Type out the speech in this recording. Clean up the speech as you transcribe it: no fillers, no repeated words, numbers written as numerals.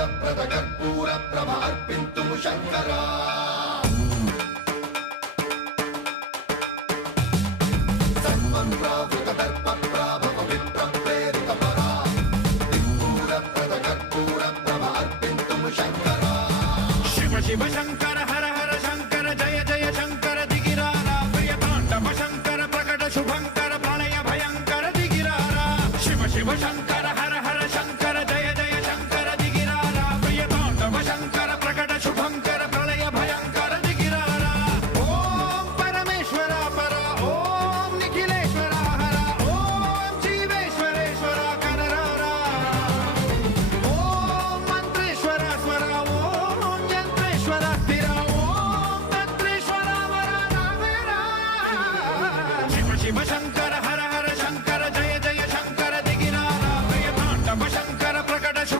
శూరప్రద కర్పూర ప్రభ అర్పింతుము శంకరా సన్మన్రావృత దర్ప ప్రాభవ విప్ర ప్రేరిత పరా దిక్పూరప్రద కర్పూర ప్రభ అర్పింతుము శంకరా శివ శివ శంకర